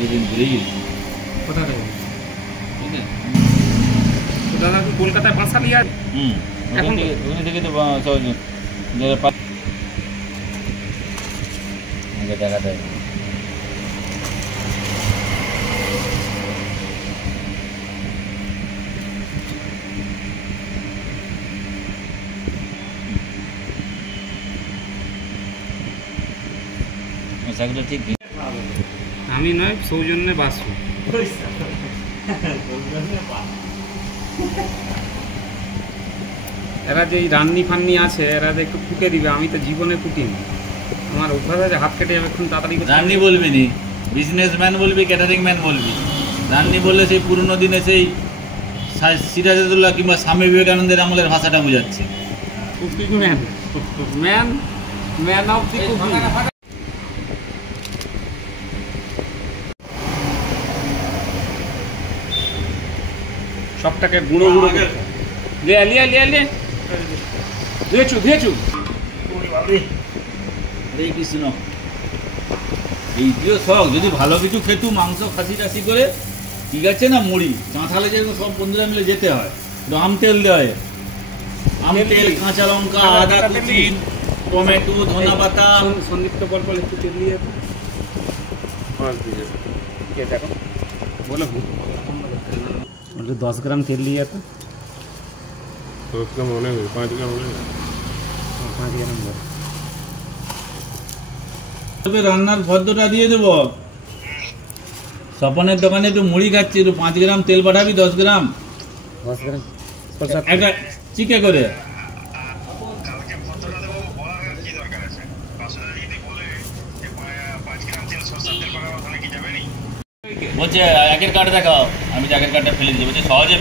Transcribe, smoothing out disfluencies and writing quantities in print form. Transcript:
দুদিন ঘুরেই গেছি। কোথা থেকে? দাদা কি কলকাতায় বাসা নিয়ে আছে? এখন থেকে তো দেখা যায়। ঠিক আমি নয়, সৌজন্যে বাসু। এরা যে রান্নি ফান্নি আছে এরা যে একটু ফুটে দিবে, আমি তো জীবনে ফুটিনি। আমার অভ্যাস আছে হাত কেটে যাবে, এখন তাড়াতাড়ি রান্নি বলবি নি, বিজনেসম্যান বলবি, ক্যাটারিং ম্যান বলবি। রান্নি বললে সেই পুরনো দিনে সেই সিরাজউদ্দৌলা কিংবা স্বামী বিবেকানন্দের আমলের ভাষাটা বোঝাচ্ছে। Cooking man, man man of the cooking. সবটাকে গুঁড়ো গুঁড়ো লিয়া লিয়া লিয়া লিয়া ধুয়েছু ধুয়েছু। হরে কৃষ্ণ। এইটিও শখ, যদি ভালো কিছু খেতু, মাংস খাসি টাসি করে, ঠিক আছে না, মুড়ি চাঁথালে যে সব বন্ধুরা মিলে যেতে হয়, আম তেল দেয়, আম তেল, কাঁচা লঙ্কা, আদা কুচি, টমেটো, ধনা পাতা। সন্দীপ তো বল একটু তেল দিয়ে দেখো বলো 10 গ্রাম তেল দিয়ে যেত। 10 গ্রাম অনেক, 5 গ্রাম হলে 5 গ্রাম তবে রান্নার ভদ্রটা দিয়ে দেবো। স্বপনের দোকানে একটু মুড়ি খাচ্ছি, একটু 5 গ্রাম তেল পাঠাবি, 10 গ্রাম একটা চিকে করে। বলছে একের কার্ড দেখাও, আমি তো একের কার্ডটা ফেলে দিচ্ছি, বলছে সহজে